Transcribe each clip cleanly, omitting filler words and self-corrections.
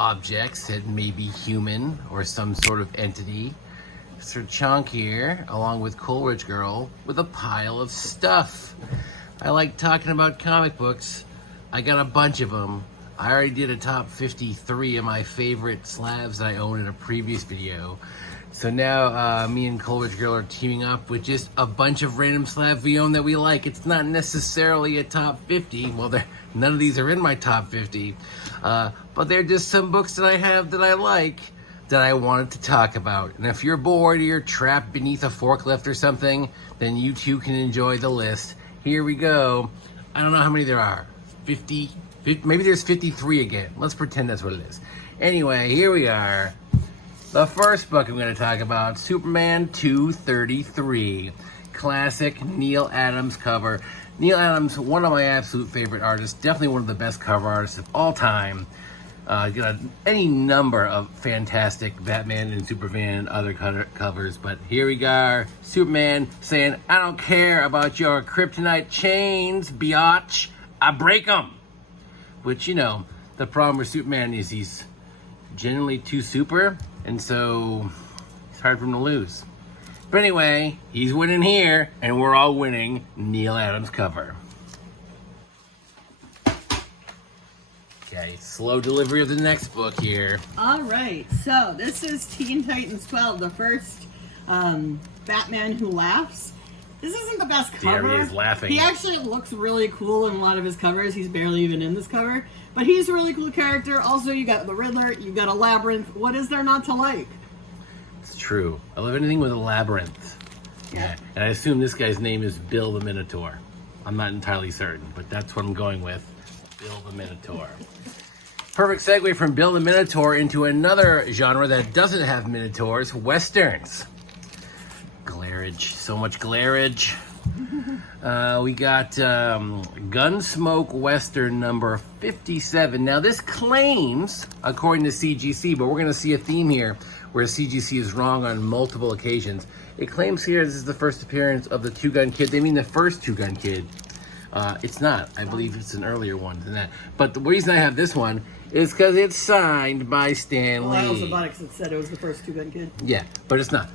objects that may be human or some sort of entity. Sir Chunk here, along with Coleridge Girl, with a pile of stuff. I like talking about comic books. I got a bunch of them. I already did a top 53 of my favorite slabs that I own in a previous video. So now me and Coleridge Girl are teaming up with just a bunch of random slabs we own that we like. It's not necessarily a top 50. Well, none of these are in my top 50. But they're just some books that I have that I like, that I wanted to talk about. And if you're bored or you're trapped beneath a forklift or something, then you too can enjoy the list. Here we go. I don't know how many there are. 50, maybe there's 53 again. Let's pretend that's what it is. Anyway, here we are. The first book I'm going to talk about, Superman 233. Classic Neil Adams cover. Neil Adams, one of my absolute favorite artists. Definitely one of the best cover artists of all time. Got any number of fantastic Batman and Superman and other covers, but here we go. Superman saying, "I don't care about your kryptonite chains, biatch. I break them." Which, you know, the problem with Superman is he's generally too super, and so it's hard for him to lose. But anyway, he's winning here, and we're all winning. Neil Adams cover. Okay, slow delivery of the next book here. All right, so this is Teen Titans 12, the first Batman Who Laughs. This isn't the best cover. There he is laughing. He actually looks really cool in a lot of his covers. He's barely even in this cover. But he's a really cool character. Also, you got the Riddler, you got a Labyrinth. What is there not to like? It's true. I love anything with a labyrinth. Yeah, and I assume this guy's name is Bill the Minotaur. I'm not entirely certain, but that's what I'm going with. Bill the Minotaur. Perfect segue from Bill the Minotaur into another genre that doesn't have Minotaurs, Westerns. Coleridge, so much Coleridge. We got Gunsmoke Western number 57. Now this claims, according to CGC, but we're going to see a theme here where CGC is wrong on multiple occasions. It claims here this is the first appearance of the Two Gun Kid. They mean the first Two Gun Kid. It's not. I believe it's an earlier one than that. But the reason I have this one is because it's signed by Stan Lee. Well, I also bought it because it said it was the first Two Gun Kid. Yeah, but it's not.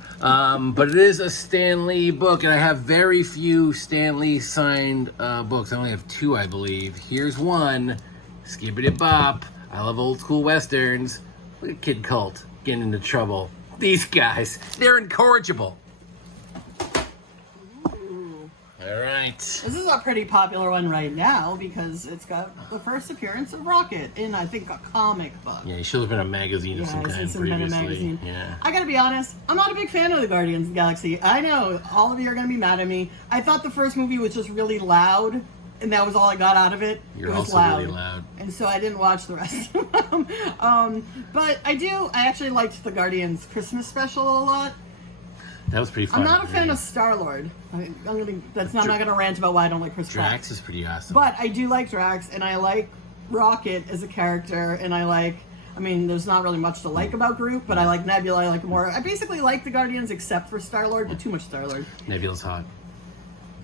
But it is a Stan Lee book, and I have very few Stan Lee signed books. I only have two, I believe. Here's one, Skibbity Bop. I love old school Westerns. Look at Kid Cult getting into trouble. These guys, they're incorrigible. All right. This is a pretty popular one right now because it's got the first appearance of Rocket in, I think, a comic book. Yeah, he should have been a magazine of some kind previously. Magazine. Yeah. I gotta be honest, I'm not a big fan of the Guardians of the Galaxy. I know all of you are gonna be mad at me. I thought the first movie was just really loud, and that was all I got out of it. You're it was also loud. really loud. And so I didn't watch the rest of them. But I actually liked the Guardians Christmas special a lot. That was pretty fun. I'm not a fan of Star-Lord. I'm not going to rant about why I don't like Chris Pratt. Drax is pretty awesome. But I do like Drax, and I like Rocket as a character, and there's not really much to like about Groot, but I like Nebula, I like more. I basically like the Guardians except for Star-Lord, but too much Star-Lord. Nebula's hot.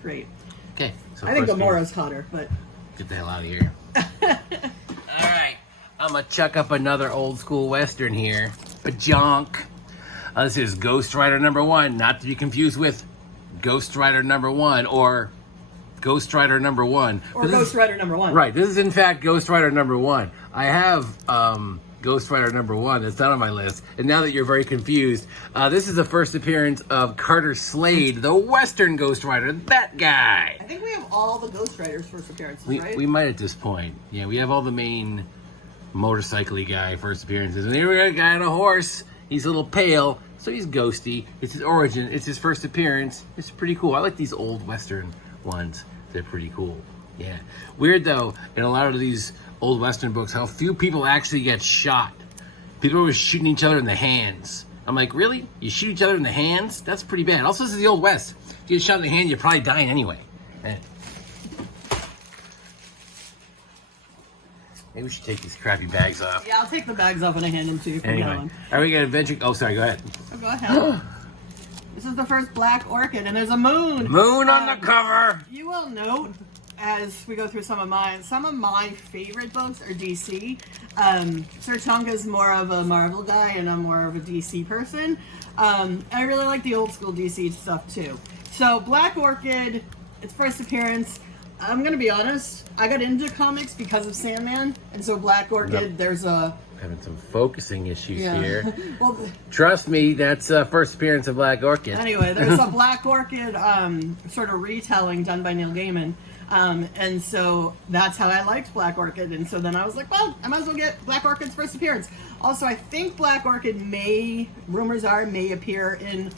Great. Okay. So I think Gamora's hotter, but... Get the hell out of here. Alright. I'm going to chuck up another old school Western here. A junk. This is Ghost Rider number 1, not to be confused with Ghost Rider number 1 or Ghost Rider number 1. Or Ghost Rider number 1. Right, this is in fact Ghost Rider number 1. I have Ghost Rider number 1, that's not on my list. And now that you're very confused, this is the first appearance of Carter Slade, the Western Ghost Rider, that guy. I think we have all the Ghost Riders' first appearances, right? We might at this point. Yeah, we have all the main motorcycle-y guy first appearances. And here we got a guy on a horse. He's a little pale, so he's ghosty. It's his origin. It's his first appearance. It's pretty cool. I like these old Western ones. They're pretty cool. Yeah. Weird, though, in a lot of these old Western books, how few people actually get shot. People are shooting each other in the hands. I'm like, really? You shoot each other in the hands? That's pretty bad. Also, this is the Old West. If you get shot in the hand, you're probably dying anyway. Maybe we should take these crappy bags off. Yeah, I'll take the bags off when I hand them to you. Anyway, all right, we got adventure. Oh, sorry, go ahead. Oh, go ahead. This is the first Black Orchid, and there's a moon. Moon on the cover. You will note as we go through some of my favorite books are DC. Sir Chunk is more of a Marvel guy, and I'm more of a DC person. I really like the old school DC stuff too. So Black Orchid, its first appearance. I'm gonna be honest. I got into comics because of Sandman, and so Black Orchid. There's a having some focusing issues here. Well, trust me, that's first appearance of Black Orchid. Anyway, there's a Black Orchid sort of retelling done by Neil Gaiman. And so that's how I liked Black Orchid. And so then I was like, well, I might as well get Black Orchid's first appearance. Also, I think Black Orchid rumors are, may appear in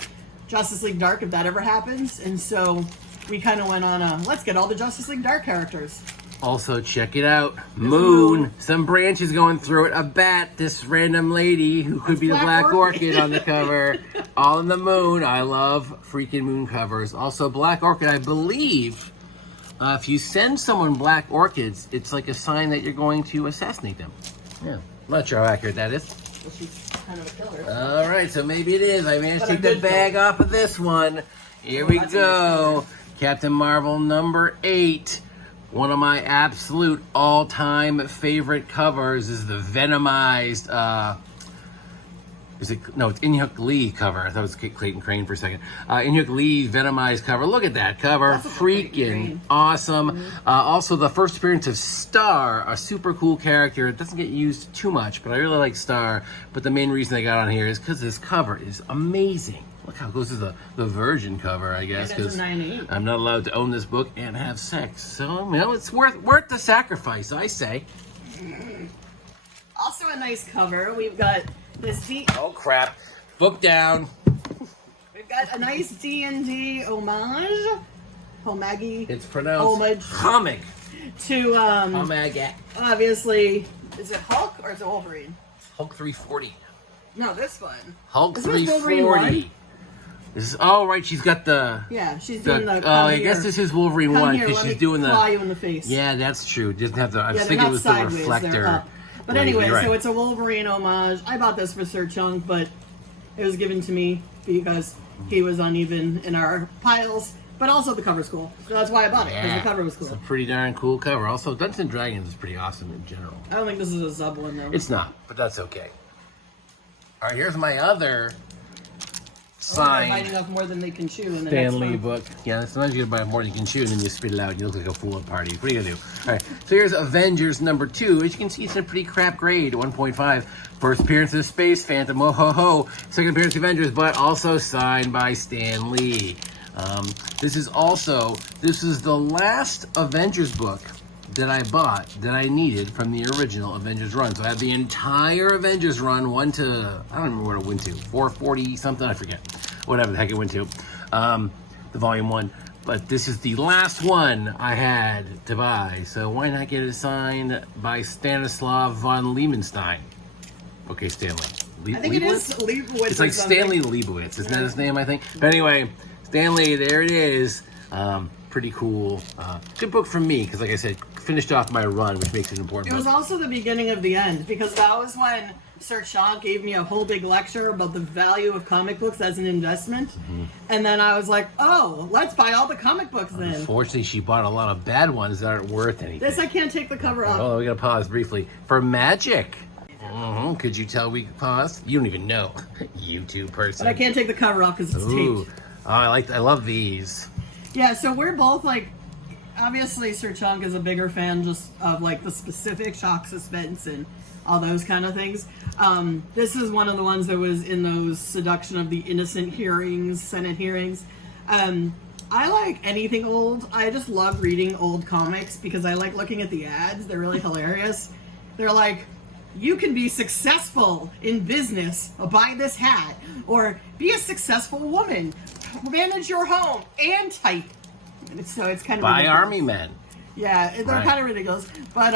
Justice League Dark if that ever happens. And so we kind of went on let's get all the Justice League Dark characters. Also, check it out. Moon. Some branches going through it. A bat. This random lady who could be the Black Orchid on the cover. All in the moon. I love freaking moon covers. Also, Black Orchid, I believe, if you send someone Black Orchids, it's like a sign that you're going to assassinate them. Yeah. Not sure how accurate that is. Well, she's kind of a killer. All right, so maybe it is. I managed to take the bag off of this one. Here we go. Captain Marvel number 8. One of my absolute all-time favorite covers is the Venomized, it's Inhyuk Lee cover. I thought it was Clayton Crane for a second. Inhyuk Lee Venomized cover. Look at that cover. Freaking awesome. Mm-hmm. Also, the first appearance of Star, a super cool character. It doesn't get used too much, but I really like Star. But the main reason I got on here is because this cover is amazing. Look how close to the Virgin cover, I guess, because I'm not allowed to own this book and have sex. So, it's worth the sacrifice, I say. Also a nice cover. We've got this Oh, crap. Book down. We've got a nice D&D homage. Homage. It's pronounced homage. To, homage. Obviously, is it Hulk or is it Wolverine? Hulk 340. No, this one. Hulk 340. This is right. She's got the. Yeah, she's doing the. I guess this is Wolverine 1 because she's doing the. Claw you in the face. Yeah, that's true. Doesn't have the. I was they're thinking not it was sideways, the reflector. they're up. But Right, anyway, right. so it's a Wolverine homage. I bought this for Sir Chunk, but it was given to me because he was uneven in our piles. But also the cover's cool, so that's why I bought it, because the cover was cool. It's a pretty darn cool cover. Also, Dungeons and Dragons is pretty awesome in general. I don't think this is a sub one though. It's not, but that's okay. All right, here's my other signed they're biting off more than they can chew in the Stan next Lee one. book. Yeah, sometimes you gotta buy more than you can chew, and then you spit it out, and you look like a fool at parties. What are you gonna do? All right, so here's Avengers number 2. As you can see, it's a pretty crap grade, 1.5. First appearance of Space Phantom, oh ho ho. Second appearance of Avengers, but also signed by Stan Lee. This is the last Avengers book that I bought that I needed from the original Avengers run. So I had the entire Avengers run, I don't remember what it went to, 440 something, I forget. Whatever the heck it went to. The volume 1. But this is the last one I had to buy. So why not get it signed by Stanislav von Liebenstein? Okay, Stanley. I think it is Leibowitz. It's like Stanley Leibowitz, isn't that his name, I think? But anyway, Stanley, there it is. Pretty cool. Good book for me, because like I said, finished off my run, which makes it important. It was also the beginning of the end, because that was when Sir Sean gave me a whole big lecture about the value of comic books as an investment. Mm-hmm. And then I was like, oh, let's buy all the comic books then. Unfortunately, she bought a lot of bad ones that aren't worth anything. This I can't take the cover off. Oh, we gotta pause briefly. For Magic. Mm-hmm. Could you tell we paused? You don't even know. YouTube person. But I can't take the cover off because it's taped. Oh, I love these. Yeah, so we're both like, obviously Sir Chunk is a bigger fan just of like the specific shock suspense and all those kind of things. This is one of the ones that was in those Seduction of the Innocent hearings, Senate hearings. I like anything old. I just love reading old comics because I like looking at the ads. They're really hilarious. They're like, you can be successful in business, buy this hat, or be a successful woman, manage your home, and type. So it's kind of Buy ridiculous. Army Men. Yeah, they're kind of ridiculous. But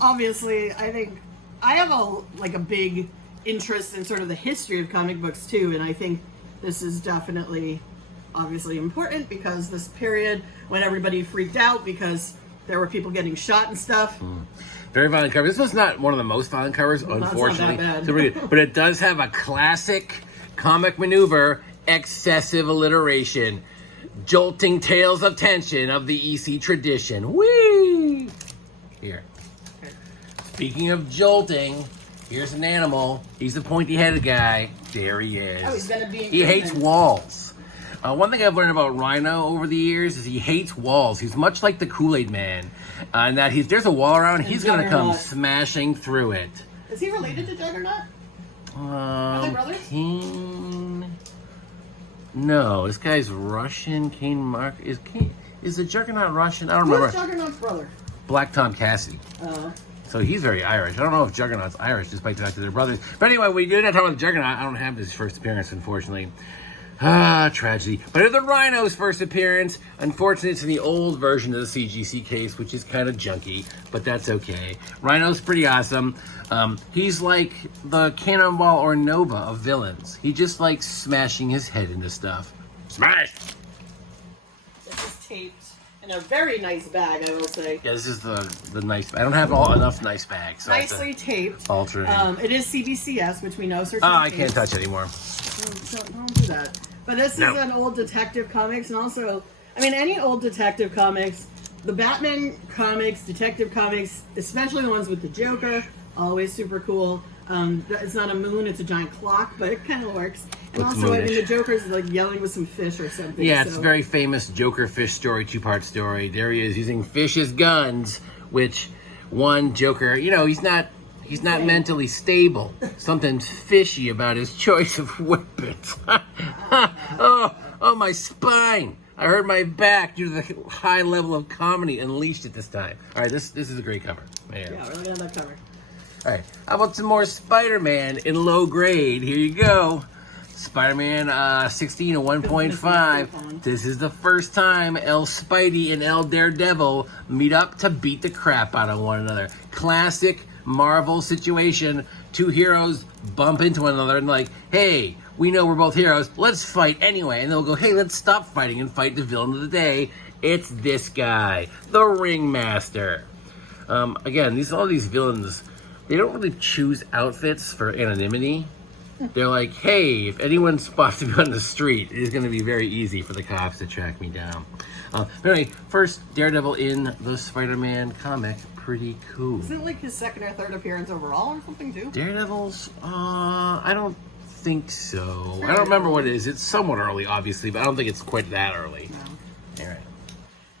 obviously, I think I have a big interest in sort of the history of comic books too, and I think this is definitely obviously important because this period when everybody freaked out because there were people getting shot and stuff. Very violent cover. This was not one of the most violent covers, unfortunately. That's not that bad. But it does have a classic comic maneuver, excessive alliteration. jolting tales of tension of the EC tradition. Whee! Here. Speaking of jolting, here's an animal. He's the pointy-headed guy. There he is. Oh, he's gonna be. He hates walls. One thing I've learned about Rhino over the years is he hates walls. He's much like the Kool-Aid Man, and that there's a wall around, he's gonna come smashing through it. Is he related to Juggernaut? Are they brothers? Kane. No, this guy's Russian. Kane Mark is the Juggernaut Russian? I don't remember. Who's Juggernaut's brother? Black Tom Cassidy. Oh. So he's very Irish. I don't know if Juggernaut's Irish, despite the fact that they're brothers. But anyway, we did not talk about Juggernaut. I don't have his first appearance, unfortunately. Tragedy. But in the Rhino's first appearance, unfortunately, it's in the old version of the CGC case, which is kind of junky, but that's okay. Rhino's pretty awesome. He's like the Cannonball or Nova of villains. He just likes smashing his head into stuff. Smash! This is taped in a very nice bag, I will say. Yeah, this is the nice. I don't have enough nice bags. So Nicely taped. Alternate. It is CBCS, which we know. I can't touch it anymore. Don't do that. But this is an old detective comics, and also, I mean, any old detective comics, the Batman comics, detective comics, especially the ones with the Joker, always super cool. It's not a moon, it's a giant clock, but it kind of works. And also, I mean, the Joker's like yelling with some fish or something. Yeah, it's a very famous Joker fish story, two-part story. There he is using fish as guns, which one Joker, he's not mentally stable. Something's fishy about his choice of weapons. oh, my spine. I hurt my back due to the high level of comedy unleashed at this time. All right, this is a great cover. Yeah, we're looking at that cover. All right, how about some more Spider-Man in low grade? Here you go. Spider-Man 16 and 1.5. This is the first time El Spidey and El Daredevil meet up to beat the crap out of one another. Classic Marvel situation. Two heroes bump into one another and like, hey, we know we're both heroes. Let's fight anyway. And they'll go, hey, let's stop fighting and fight the villain of the day. It's this guy, the Ringmaster. Again, all these villains, they don't really choose outfits for anonymity. They're like, hey, if anyone spots me on the street, it's going to be very easy for the cops to track me down. But anyway, first Daredevil in the Spider-Man comic. Pretty cool. Isn't it like his second or third appearance overall or something too? Daredevil's, I don't think so. I don't remember what it is. It's somewhat early, obviously, but I don't think it's quite that early. No. All right.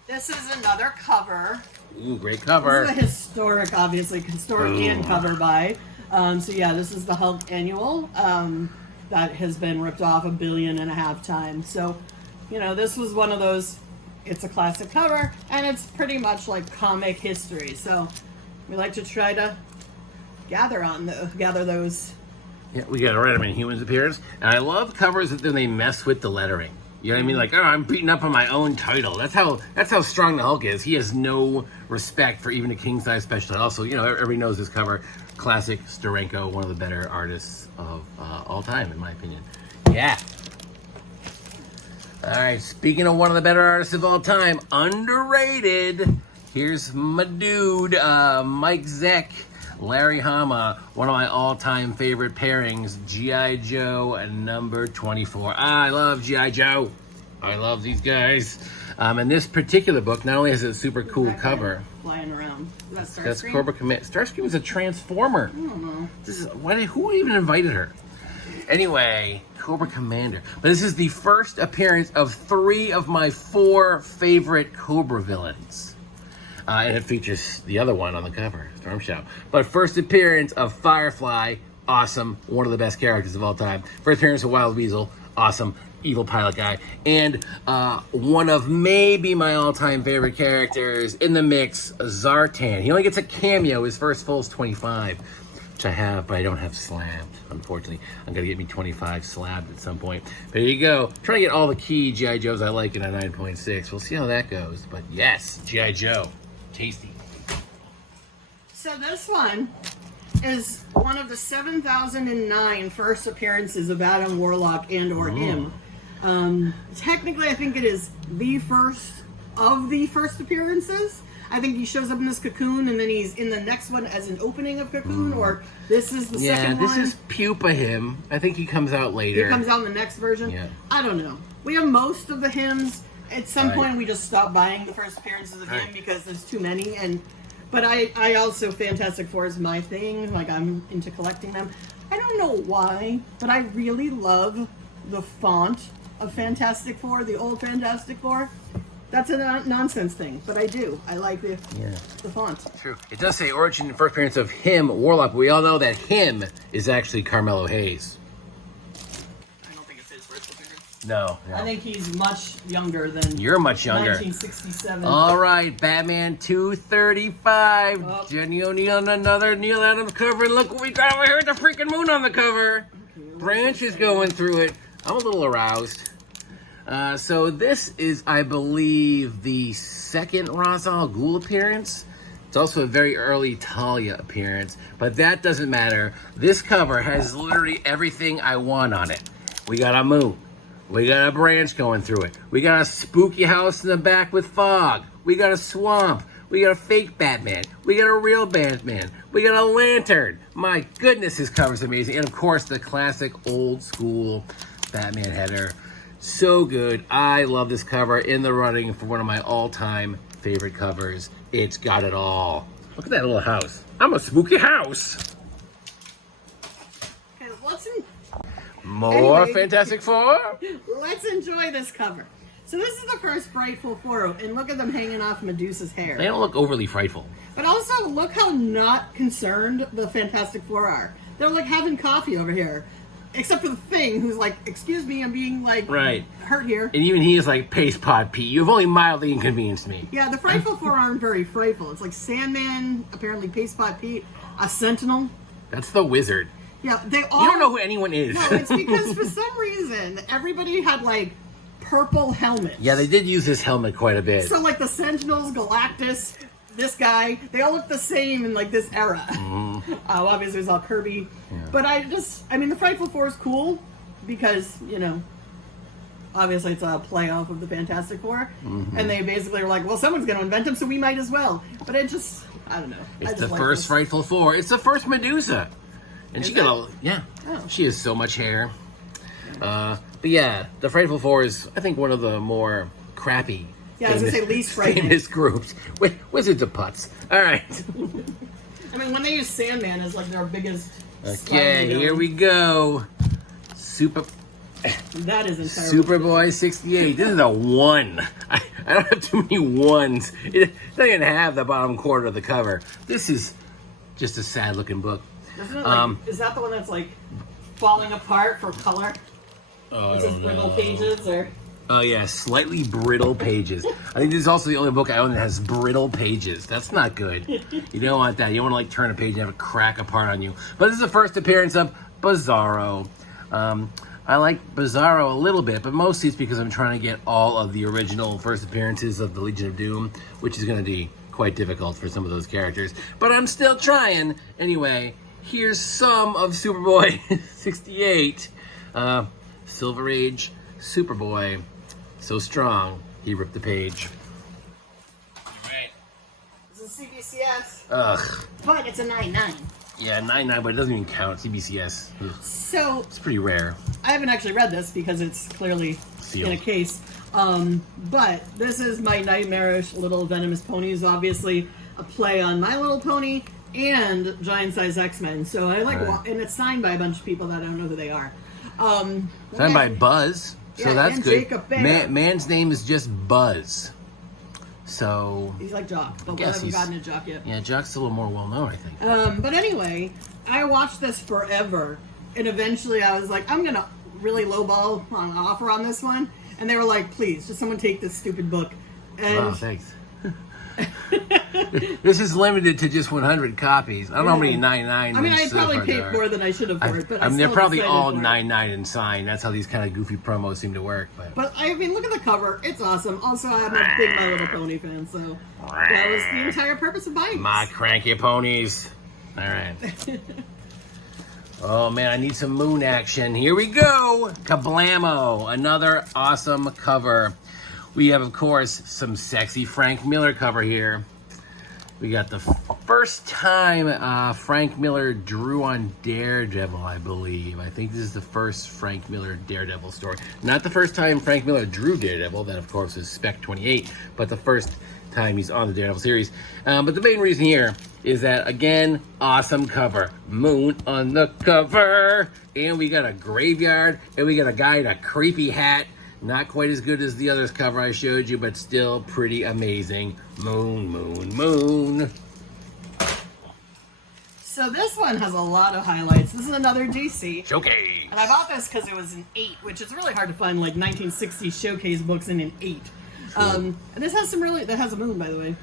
This is another cover. Ooh, great cover. This is a historic and cover by. So yeah, this is the Hulk annual that has been ripped off 1.5 billion times. So, this was one of those. It's a classic cover, and it's pretty much like comic history. So we like to try to gather those. Yeah, we got a Random Inhumans appearance, and I love covers that then they mess with the lettering. You know what I mean? Like, I'm beating up on my own title. That's how strong the Hulk is. He has no respect for even a king-size special. Also, everybody knows this cover. Classic Steranko, one of the better artists of all time, in my opinion. Yeah. All right, speaking of one of the better artists of all time, underrated, here's my dude, Mike Zeck, Larry Hama, one of my all-time favorite pairings, G.I. Joe number 24. I love G.I. Joe. I love these guys. And this particular book not only has a super cool cover. Flying around. That's Cobra Command. Starscream is a transformer. I don't know. Who even invited her? Anyway, Cobra Commander. But this is the first appearance of 3 of my 4 favorite Cobra villains. And it features the other one on the cover, Storm Shadow. But first appearance of Firefly, awesome, one of the best characters of all time. First appearance of Wild Weasel, awesome, evil pilot guy. And one of maybe my all-time favorite characters in the mix, Zartan. He only gets a cameo, his first full is 25. Which I have, but I don't have Slabs, unfortunately. I'm going to get me 25 Slabs at some point. But here you go. I'm trying to get all the key G.I. Joes I like in a 9.6. We'll see how that goes. But yes, G.I. Joe. Tasty. So this one is one of the 7,009 first appearances of Adam Warlock and or him. Technically, I think it is the first of the first appearances. I think he shows up in this Cocoon, and then he's in the next one as an opening of Cocoon, or this is the second one. Yeah, this is Pupa him. I think he comes out later. He comes out in the next version. Yeah. I don't know. We have most of the hymns, at some Right. point we just stopped buying the first appearances of him Right. because there's too many. But I also, Fantastic Four is my thing. Like, I'm into collecting them. I don't know why, but I really love the font of Fantastic Four, the old Fantastic Four. That's a nonsense thing, but I do. I like the font. True. It does say origin and first appearance of him, Warlock, but we all know that him is actually Carmelo Hayes. I don't think it's his first appearance. No. I think he's much younger than You're much younger. 1967. All right, Batman 235. Oh. Jenny O'Neill on another Neil Adams cover. And look what we got over here, the freaking moon on the cover. Branch is going through it. I'm a little aroused. So this is, I believe, the second Ra's al Ghul appearance. It's also a very early Talia appearance, but that doesn't matter. This cover has literally everything I want on it. We got a moon. We got a branch going through it. We got a spooky house in the back with fog. We got a swamp. We got a fake Batman. We got a real Batman. We got a lantern. My goodness, this cover's amazing. And of course, the classic old school Batman header. So good. I love this cover, in the running for one of my all-time favorite covers. It's got it all. Look at that little house. I'm a spooky house. Okay, More Anyway. Fantastic Four. let's enjoy this cover. So this is the first Frightful Four, and look at them hanging off Medusa's hair. They don't look overly frightful. But also, look how not concerned the Fantastic Four are. They're like having coffee over here. Except for the Thing, who's like, excuse me, I'm being like hurt here. And even he is like, Paste Pod Pete, you've only mildly inconvenienced me. Yeah, the Frightful Four aren't very frightful. It's like Sandman, apparently Paste Pot Pete, a Sentinel. That's the Wizard. Yeah, they all... You don't know who anyone is. No, it's because for some reason, everybody had like purple helmets. Yeah, they did use this helmet quite a bit. So like the Sentinels, Galactus, this guy, they all look the same in like this era. Obviously it was all Kirby. Yeah. But I mean, the Frightful Four is cool because, obviously it's a play off of the Fantastic Four. And they basically were like, well, someone's going to invent them, so we might as well. But I don't know. It's I the just like first this. Frightful Four. It's the first Medusa. And she Is got it? yeah. Oh. She has so much hair. But yeah, the Frightful Four is, I think, one of the more crappy Yeah, I was going to say least frightening. famous groups. Wizards of Putz. All right. I mean, when they use Sandman as like their biggest... Okay, slimy here we villain, go. Super That is entirely... Superboy 68. This is a 1. I don't have too many 1s. It doesn't even have the bottom quarter of the cover. This is just a sad looking book. Isn't it like, is that the one that's like falling apart for color? Oh, Is it brittle pages or... Oh yeah, slightly brittle pages. I think this is also the only book I own that has brittle pages. That's not good. You don't want that. You don't want to like turn a page and have it crack apart on you. But this is the first appearance of Bizarro. I like Bizarro a little bit, but mostly it's because I'm trying to get all of the original first appearances of the Legion of Doom, which is going to be quite difficult for some of those characters. But I'm still trying. Anyway, here's some of Superboy 68. Silver Age Superboy. So strong, he ripped the page. Right. It's a CBCS, Ugh. but it's a 9.9. Yeah, 9.9, but it doesn't even count. CBCS. Ugh. So, It's pretty rare. I haven't actually read this because it's clearly Sealed. in a case. But this is my nightmarish little venomous ponies, obviously a play on My Little Pony and Giant Size X-Men. So I like, Right. and it's signed by a bunch of people that I don't know who they are. Signed by Buzz, so Yeah, that's and good. Jacob Bear. Man's name is just Buzz. So, He's like Jock, but we guess haven't he's- gotten a Jock yet. yeah, Jock's a little more well-known, I think. But anyway, I watched this forever, and eventually I was like, I'm gonna really lowball on offer on this one, and they were like, please, just someone take this stupid book. And Wow, thanks. This is limited to just 100 copies. I don't know how many 99. I mean, I so probably far paid there are. more than I should have for it, but I mean, they're still probably decided all for it. 99 and signed. That's how these kind of goofy promos seem to work. But I mean, look at the cover; it's awesome. Also, I'm a big My Little Pony fan, so that was the entire purpose of buying My this. cranky ponies. All right. Oh man, I need some moon action. Here we go. Kablamo, another awesome cover. We have, of course, some sexy Frank Miller cover here. We got the first time Frank Miller drew on Daredevil, I believe. I think this is the first Frank Miller Daredevil story. Not the first time Frank Miller drew Daredevil, that of course is Spec 28, but the first time he's on the Daredevil series. But the main reason here is that, again, awesome cover. Moon on the cover. And we got a graveyard, and we got a guy in a creepy hat. Not quite as good as the others cover I showed you, but still pretty amazing. Moon, moon, moon. So this one has a lot of highlights. This is another DC. Showcase. And I bought this because it was an 8, which is really hard to find like 1960s showcase books in an 8. And this has some that has a moon, by the way.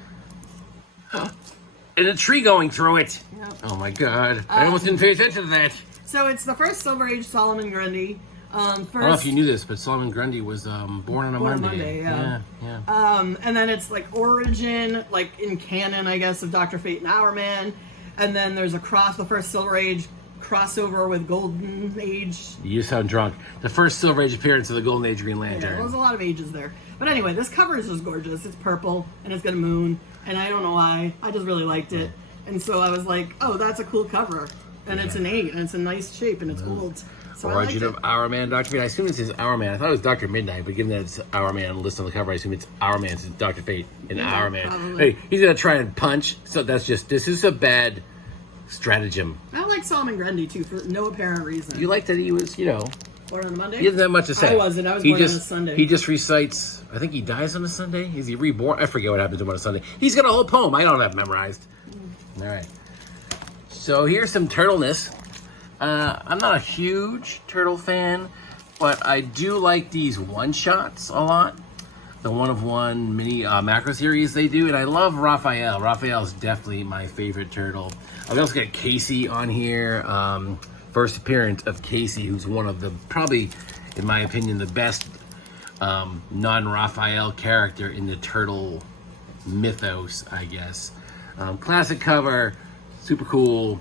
And a tree going through it. Yep. Oh my god. I almost didn't pay attention to that. So it's the first Silver Age Solomon Grundy. I don't know if you knew this, but Solomon Grundy was born on a Monday. Yeah. And then it's like origin, like in canon, I guess, of Dr. Fate and Hourman. And then there's the first Silver Age crossover with Golden Age. You sound drunk. The first Silver Age appearance of the Golden Age Green Lantern. Yeah, there's a lot of ages there. But anyway, this cover is just gorgeous. It's purple, and it's got a moon, and I don't know why. I just really liked it. And so I was like, oh, that's a cool cover. And it's an 8, and it's a nice shape, and it's old. So Origin of Hourman, Dr. Fate. I assume it says Hourman. I thought it was Dr. Midnight, but given that it's Hourman listed on the cover, I assume it's Hourman. It's Dr. Fate and Hourman. Probably. Hey, he's going to try and punch, so this is a bad stratagem. I like Solomon Grundy, too, for no apparent reason. You like that he was, Born on a Monday? he doesn't have much to say. I wasn't. I was born on a Sunday. He just recites, I think he dies on a Sunday? Is he reborn? I forget what happens to him on a Sunday. He's got a whole poem. I don't have memorized. All right. So here's some turtleness. I'm not a huge turtle fan, but I do like these one-shots a lot. The one-of-one mini macro series they do, and I love Raphael. Raphael is definitely my favorite turtle. I've also got Casey on here. First appearance of Casey, who's one of the, probably, in my opinion, the best non-Raphael character in the turtle mythos, I guess. Classic cover, super cool.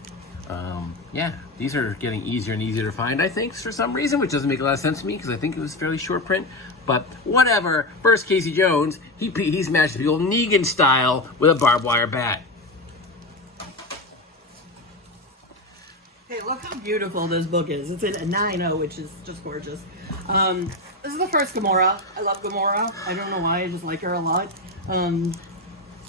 Yeah, these are getting easier and easier to find, I think, for some reason, which doesn't make a lot of sense to me because I think it was fairly short print. But whatever. First, Casey Jones, he's matched the old Negan style with a barbed wire bat. Hey, look how beautiful this book is. It's in a 9.0, which is just gorgeous. This is the first Gamora. I love Gamora. I don't know why. I just like her a lot.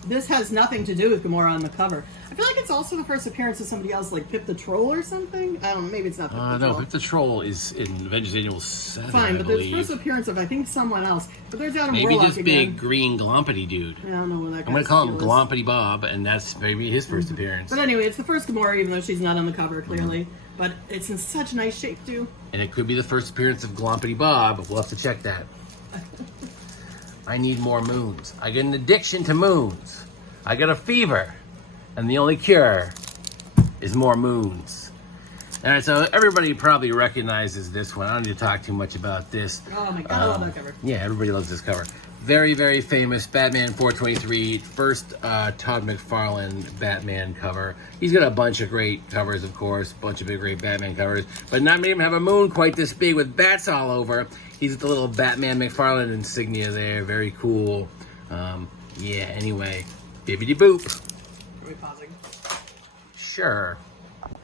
This has nothing to do with Gamora on the cover. I feel like it's also the first appearance of somebody else, like Pip the Troll or something. I don't know. Maybe it's not Pip the Troll. No, Pip the Troll is in Avengers Annual 7, Fine, I but believe. there's first appearance of, I think, someone else. But there's Adam Maybe Warlock this again. big green glompity dude. I don't know what that I'm going to call him Glompity Bob, and that's maybe his first appearance. But anyway, it's the first Gamora, even though she's not on the cover, clearly. But it's in such nice shape, too. And it could be the first appearance of Glompity Bob. We'll have to check that. I need more moons. I get an addiction to moons. I got a fever. And the only cure is more moons. All right, so everybody probably recognizes this one. I don't need to talk too much about this. Oh my god, I love that cover. Yeah, everybody loves this cover. Very, very famous Batman 423, first Todd McFarlane Batman cover. He's got a bunch of great covers, of course, bunch of big, great Batman covers, but not many of them have a moon quite this big with bats all over. He's got the little Batman McFarlane insignia there, very cool. Yeah, anyway, bibbidi boop. Are we pausing? Sure.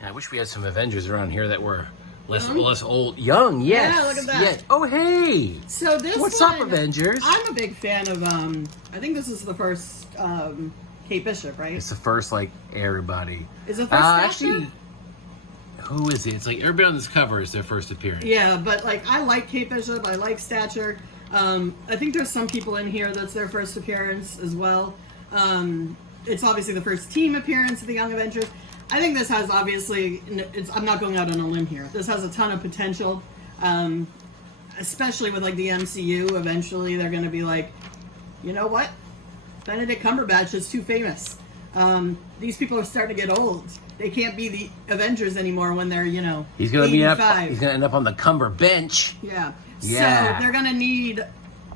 I wish we had some Avengers around here that were less old. Young, yes. Yeah, look at that. Yes. Oh, hey. So this What's one, up, Avengers? I'm a big fan of, I think this is the first Kate Bishop, right? It's the first, like, everybody. Is it first actually, who is it? It's like everybody on this cover is their first appearance. Yeah, but, like, I like Kate Bishop. I like Stature. I think there's some people in here that's their first appearance as well. It's obviously the first team appearance of the Young Avengers. I think this has obviously, I'm not going out on a limb here. This has a ton of potential, especially with like the MCU. Eventually they're going to be like, you know what? Benedict Cumberbatch is too famous. These people are starting to get old. They can't be the Avengers anymore when they're, he's going to 85. He's going to end up on the Cumber bench. Yeah. Yeah. So they're going to need,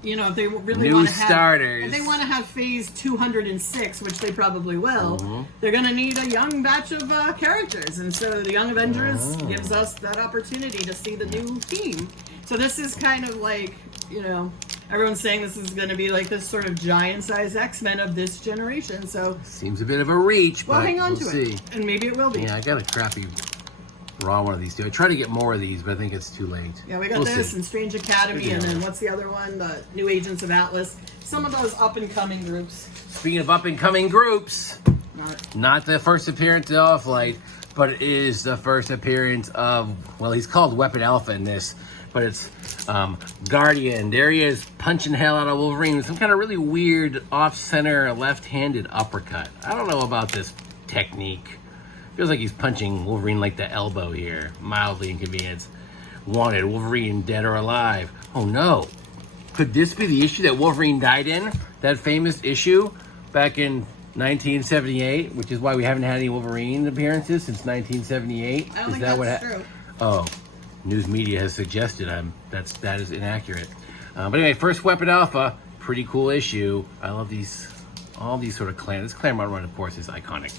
if they really New want to have, starters. if they want to have phase 206, which they probably will, they're going to need a young batch of characters. And so the Young Avengers gives us that opportunity to see the new team. So this is kind of like, everyone's saying this is going to be like this sort of giant-sized X-Men of this generation. So seems a bit of a reach, well, but hang on we'll to see. it, and maybe it will be. Yeah, I got a crappy raw one of these too. I try to get more of these, but I think it's too late. Yeah, we got We'll this see. and Strange Academy, Good and deal. then what's the other one? The New Agents of Atlas. Some of those up-and-coming groups. Speaking of up-and-coming groups, not the first appearance of Flight, but it is the first appearance of, well, he's called Weapon Alpha in this, but it's Guardian. There he is, punching hell out of Wolverine with some kind of really weird off-center left-handed uppercut. I don't know about this technique. Feels like he's punching Wolverine like the elbow here. Mildly inconvenient. Wanted, Wolverine dead or alive. Oh no. Could this be the issue that Wolverine died in? That famous issue back in 1978, which is why we haven't had any Wolverine appearances since 1978. I don't think that's true. Oh, news media has suggested that is inaccurate. But anyway, first Weapon Alpha, pretty cool issue. I love these, all these sort of This Claremont run, of course, is iconic.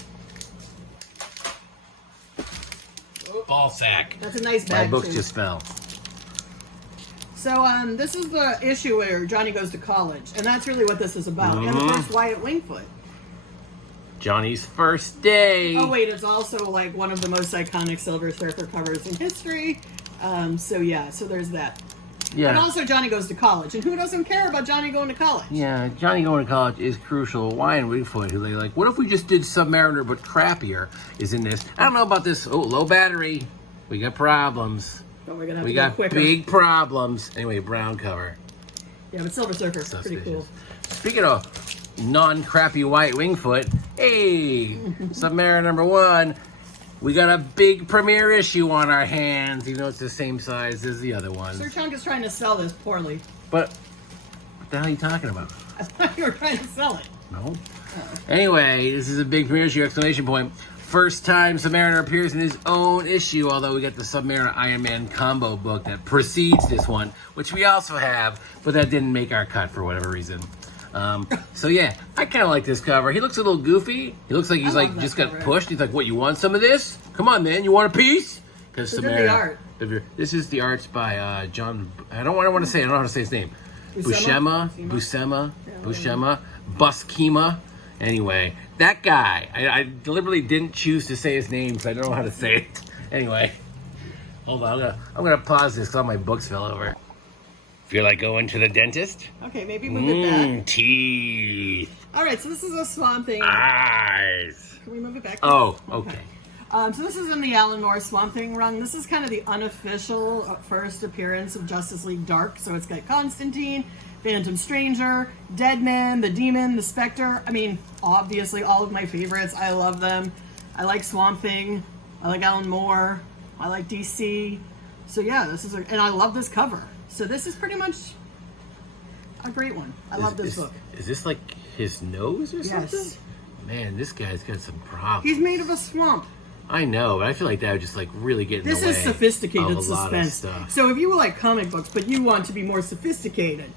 Ball sack. That's a nice My bag. books too. just fell. So this is the issue where Johnny goes to college, and that's really what this is about. And the first Wyatt Wingfoot. Johnny's first day. Oh wait, it's also like one of the most iconic Silver Surfer covers in history. So there's that. Yeah. And also Johnny goes to college, and who doesn't care about Johnny going to college? Yeah, Johnny going to college is crucial. Wyatt Wingfoot, who they like, what if we just did Submariner but crappier, is in this. I don't know about this. Oh, low battery. We got problems. But we're gonna have We to go got quicker. big problems. Anyway, brown cover. Yeah, but Silver Surfer is pretty cool. Speaking of non-crappy Wyatt Wingfoot, hey, Submariner #1. We got a big premiere issue on our hands, even though it's the same size as the other ones. Sir Chunk is trying to sell this poorly. But what the hell are you talking about? I thought you were trying to sell it. No. Anyway, this is a big premiere issue, exclamation point. First time Submariner appears in his own issue, although we got the Submariner Iron Man combo book that precedes this one, which we also have, but that didn't make our cut for whatever reason. So yeah, I kind of like this cover. He looks a little goofy. He looks like he's like just got pushed. He's like, "What? You want some of this? Come on, man. You want a piece?" Because Who did the art? This is the arts by John. I don't want to say. I don't know how to say his name. Buscema. Buscema. Anyway, that guy. I deliberately didn't choose to say his name because I don't know how to say it. Anyway, hold on. I'm gonna pause this because all my books fell over. Feel like going to the dentist? Okay, maybe move it back. Teeth. All right, so this is a Swamp Thing. Eyes. Can we move it back? Oh, okay. So this is in the Alan Moore Swamp Thing run. This is kind of the unofficial first appearance of Justice League Dark. So it's got Constantine, Phantom Stranger, Deadman, the Demon, the Spectre. I mean, obviously all of my favorites. I love them. I like Swamp Thing. I like Alan Moore. I like DC. So yeah, and I love this cover. So this is pretty much a great one. I love this book. Is this like his nose or something? Yes. Man, this guy's got some problems. He's made of a swamp. I know, but I feel like that would just like really get in This the way is sophisticated of a lot of suspense. stuff. So if you like comic books, but you want to be more sophisticated,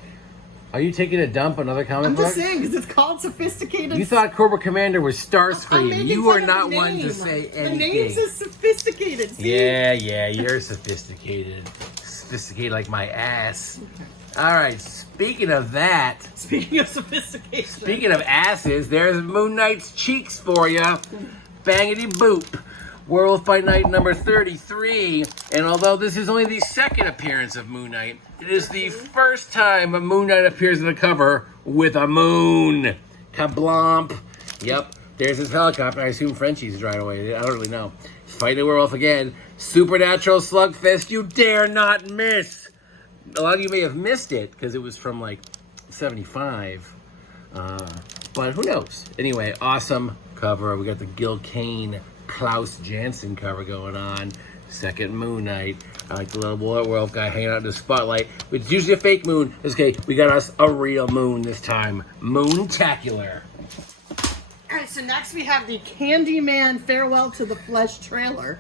Are you taking a dump on other comic I'm books? just saying because it's called sophisticated. You thought Cobra Commander was I'm Starscream. making You fun were of not the one name. to say The anything. name's is sophisticated. See? Yeah, you're sophisticated. Sophisticated like my ass. All right, speaking of that, Speaking of sophistication. speaking of asses, there's Moon Knight's cheeks for ya. Bangity boop. Werewolf by Night number 33. And although this is only the second appearance of Moon Knight, it is the first time a Moon Knight appears on the cover with a moon. Kablomp. Yep, there's his helicopter. I assume Frenchie's right away. I don't really know. Fighting the werewolf again. Supernatural slugfest. You dare not miss. A lot of you may have missed it because it was from like 75. But who knows? Anyway, awesome cover. We got the Gil Kane, Klaus Janson cover going on. Second Moon Knight. I like the little werewolf guy hanging out in the spotlight. It's usually a fake moon. Okay, we got us a real moon this time. Moon-tacular. All right, so next we have the Candyman Farewell to the Flesh trailer.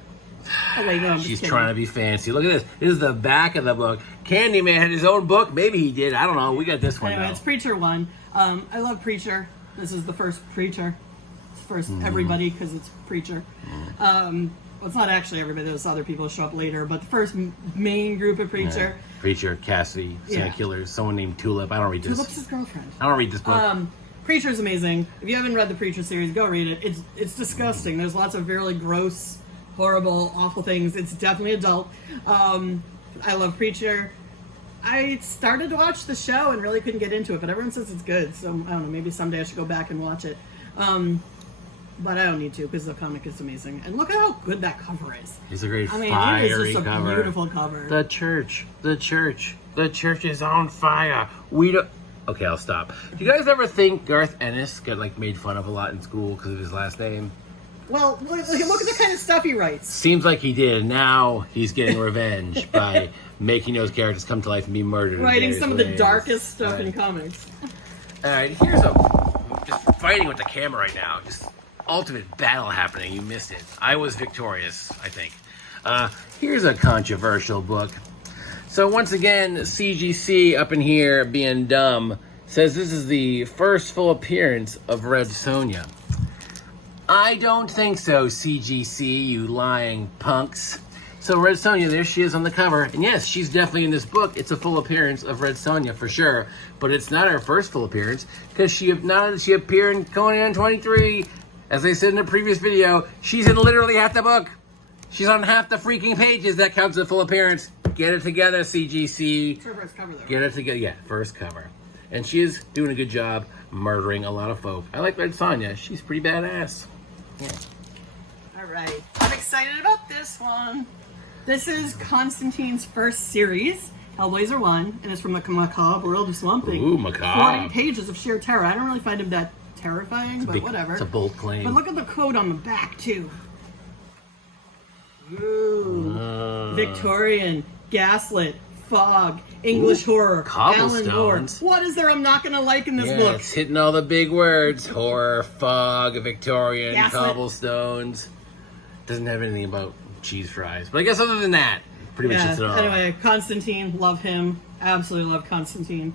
Oh wait, no, I'm just She's kidding. trying to be fancy. Look at this. This is the back of the book. Candyman had his own book. Maybe he did. I don't know. We got this one Anyway, now. it's Preacher 1. I love Preacher. This is the first Preacher. It's first everybody because it's Preacher. well, it's not actually everybody, those other people show up later, but the first main group of Preacher. Preacher, Cassidy, Santa Killers, someone named Tulip. I don't read this. Tulip's his girlfriend. I don't read this book. Preacher's amazing. If you haven't read the Preacher series, go read it. It's disgusting. There's lots of really gross, horrible, awful things. It's definitely adult. I love Preacher. I started to watch the show and really couldn't get into it, but everyone says it's good, so I don't know, maybe someday I should go back and watch it. But I don't need to because the comic is amazing. And look at how good that cover is. It's a great it fiery is just a cover. beautiful cover. The church is on fire. Okay, I'll stop. Do you guys ever think Garth Ennis got like made fun of a lot in school because of his last name? Well, look at the kind of stuff he writes. Seems like he did. Now he's getting revenge by making those characters come to life and be murdered. Writing some of the darkest stuff in comics. All right, just fighting with the camera right now. Just ultimate battle happening. You missed it. I was victorious, I think. Here's a controversial book. So once again, CGC up in here being dumb says this is the first full appearance of Red Sonja. I don't think so, CGC, you lying punks. So Red Sonja, there she is on the cover. And yes, she's definitely in this book. It's a full appearance of Red Sonja for sure. But it's not her first full appearance because she appeared in Conan 23. As I said in the previous video, she's in literally half the book. She's on half the freaking pages. That counts as a full appearance. Get it together, CGC. It's her first cover, though. Get it together. Yeah, first cover. And she is doing a good job murdering a lot of folk. I like Red Sonja. She's pretty badass. Yeah. All right. I'm excited about this one. This is Constantine's first series, Hellblazer 1, and it's from the macabre world of Swamp Thing. Ooh, macabre. 40 pages of sheer terror. I don't really find him that terrifying, but whatever. It's a bold claim. But look at the quote on the back, too. Ooh. Victorian, gaslit, fog, English horror, Alan Moore. What is there I'm not going to like in this book? It's hitting all the big words. Horror, fog, Victorian, gaslit. cobblestones. Doesn't have anything about cheese fries. But I guess other than that, pretty much it's it all. Anyway, Constantine, love him. Absolutely love Constantine.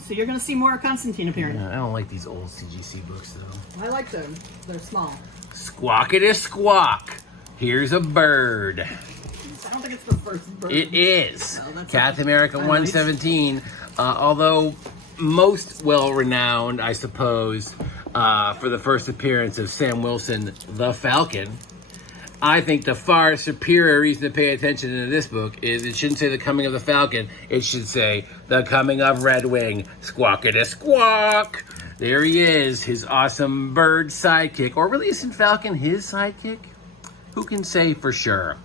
So you're going to see more of Constantine appearing. Yeah, I don't like these old CGC books, though. I like them. They're small. Squawkity squawk. Here's a bird. I don't think it's the first bird. It is. No, Captain America 117. Although most well-renowned, I suppose, for the first appearance of Sam Wilson, the Falcon. I think the far superior reason to pay attention to this book is it shouldn't say the coming of the Falcon. It should say the coming of Red Wing. Squawkity squawk. There he is, his awesome bird sidekick. Or really isn't Falcon his sidekick? Who can say for sure?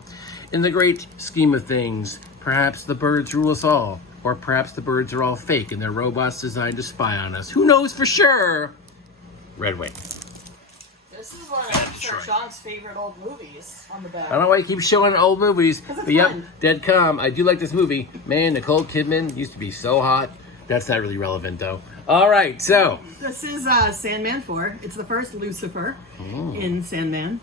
In the great scheme of things, perhaps the birds rule us all. Or perhaps the birds are all fake and they're robots designed to spy on us. Who knows for sure? Red Wing. This is one of Sir Sean's favorite old movies on the back. I don't know why he keeps showing old movies. But yep, dead calm. I do like this movie. Man, Nicole Kidman used to be so hot. That's not really relevant, though. All right, so. This is Sandman 4. It's the first Lucifer in Sandman.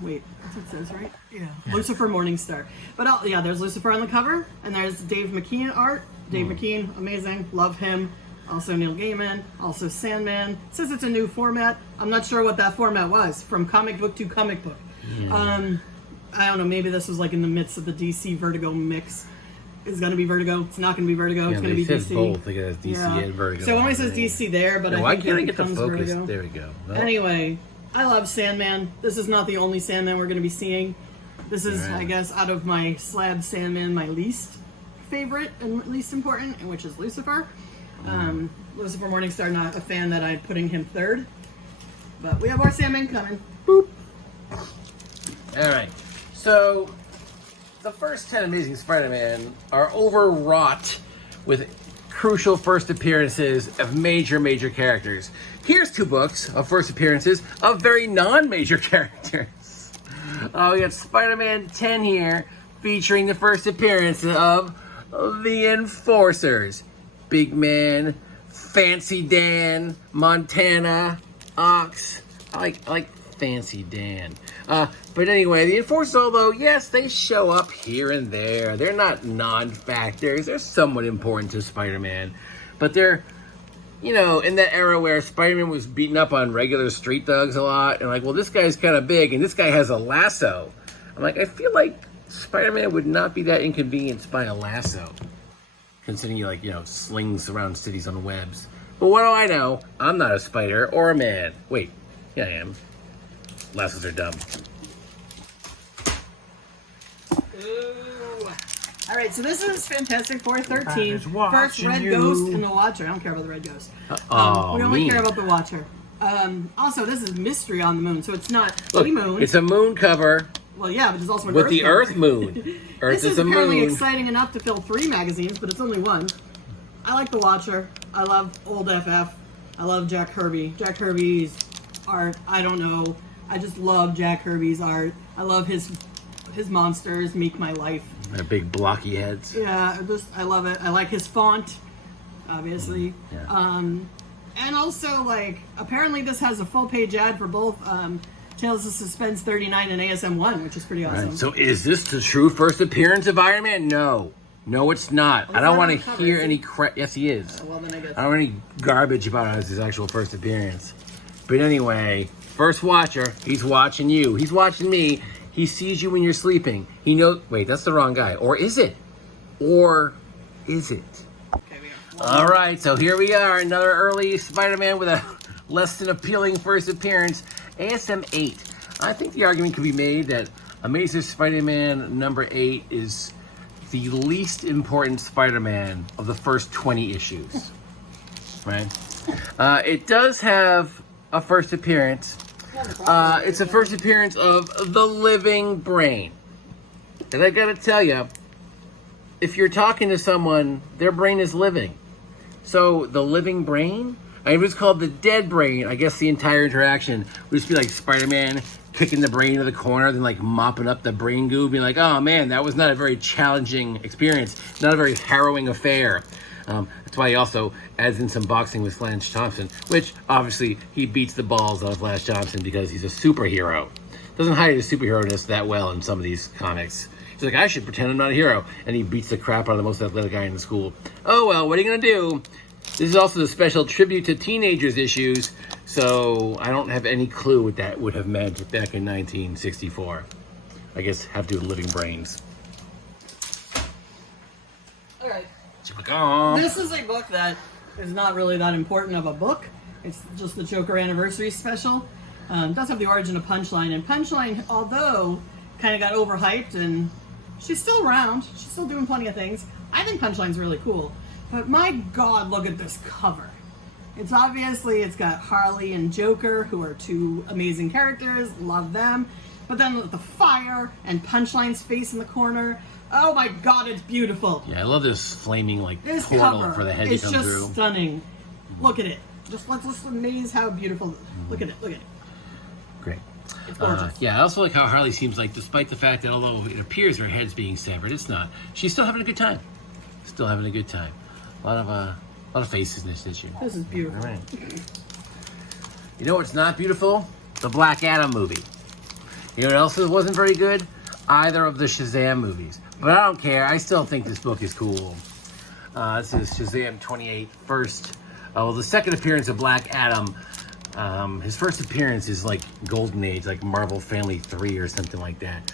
Wait, that's what it says, right? Yeah. Lucifer Morningstar. But yeah, there's Lucifer on the cover, and there's Dave McKean art. Dave McKean, amazing. Love him. Also Neil Gaiman. Also Sandman. It says it's a new format. I'm not sure what that format was. From comic book to comic book. I don't know. Maybe this was like in the midst of the DC Vertigo mix. It's going to be Vertigo. It's not going to be Vertigo. It's going to be DC. Both. I guess DC and Vertigo. So it only says DC there, but why I think can't I it get the becomes focus? Vertigo. There we go. Well, anyway, I love Sandman. This is not the only Sandman we're going to be seeing. This is, I guess, out of my Slabs Sandman, my least favorite and least important, which is Lucifer. Lucifer Morningstar, not a fan that I'm putting him third. But we have more Sandman coming. Boop. All right. So, the first 10 Amazing Spider-Man are overwrought with crucial first appearances of major characters. Here's 2 books of first appearances of very non-major characters. We got Spider-Man 10 here, featuring the first appearance of the Enforcers. Big Man, Fancy Dan, Montana, Ox. I like Fancy Dan. But anyway, the Enforcers, although, yes, they show up here and there. They're not non-factors. They're somewhat important to Spider-Man. But they're, you know, in that era where Spider-Man was beating up on regular street thugs a lot. And like, well, this guy's kind of big, and this guy has a lasso. I'm like, I feel like Spider-Man would not be that inconvenienced by a lasso, considering he, like, you know, slings around cities on webs. But what do I know? I'm not a spider or a man. Wait, yeah, I am. Lassos are dumb. Ooh. All right, so this is Fantastic Four 13. First Red you. Ghost and the Watcher. I don't care about the Red Ghost. Oh, we only mean. care about the Watcher. Also, this is Mystery on the Moon, so it's not Look, the moon. it's a moon cover Well, yeah, but there's also an with Earth the cover. Earth moon. Earth This is a apparently moon. exciting enough to fill 3 magazines, but it's only 1. I like the Watcher. I love old FF. I love Jack Kirby. Jack Kirby's art, I don't know. I just love Jack Kirby's art. I love his monsters make my life. Their big blocky heads. Yeah, I love it. I like his font, obviously. Yeah. And also, like, apparently this has a full-page ad for both Tales of Suspense 39 and ASM 1, which is pretty awesome. Right. So is this the true first appearance of Iron Man? No. No, it's not. Well, I don't he's want not to on the hear cover, any is he? crap. Yes, he is. Well, then I guess. I don't want any garbage about it as his actual first appearance. But anyway, first watcher, he's watching you. He's watching me. He sees you when you're sleeping. He knows. Wait, that's the wrong guy. Or is it? Or is it? Okay, we got 1. All right, so here we are. Another early Spider-Man with a less than appealing first appearance. ASM 8. I think the argument could be made that Amazing Spider-Man number 8 is the least important Spider-Man of the first 20 issues. Right? It does have a first appearance. It's a first appearance of the Living Brain. And I gotta tell you, if you're talking to someone, their brain is living. So the Living Brain, I mean, if it was called the Dead Brain, I guess the entire interaction would just be like Spider-Man kicking the brain to the corner, then like mopping up the brain goo, being like, oh man, that was not a very challenging experience, not a very harrowing affair. That's why he also adds in some boxing with Flash Thompson, which obviously he beats the balls out of Flash Thompson because he's a superhero. Doesn't hide his superhero-ness that well in some of these comics. He's like, I should pretend I'm not a hero. And he beats the crap out of the most athletic guy in the school. Oh well, what are you gonna do? This is also the special tribute to teenagers issues, so I don't have any clue what that would have meant back in 1964. I guess have to do with living brains. Alright. This This is a book that is not really that important of a book. It's just the Joker Anniversary Special. It does have the origin of Punchline, and Punchline, although kind of got overhyped, and she's still around, she's still doing plenty of things. I think Punchline's really cool. But my God, look at this cover. It's got Harley and Joker, who are 2 amazing characters, love them. But then the fire and Punchline's face in the corner. Oh my God, it's beautiful. Yeah, I love this flaming like This portal cover for the head to is come just through. stunning. Look at it. Let's just amaze how beautiful. Look at it. Look at it. Great. It's gorgeous. Yeah, I also like how Harley seems like, despite the fact that although it appears her head's being severed, it's not. She's still having a good time. Still having a good time. A lot of faces in this issue. This is beautiful. All right. You know what's not beautiful? The Black Adam movie. You know what else wasn't very good? Either of the Shazam movies. But I don't care. I still think this book is cool. This is Shazam 28 first. The second appearance of Black Adam. His first appearance is like Golden Age, like Marvel Family 3 or something like that.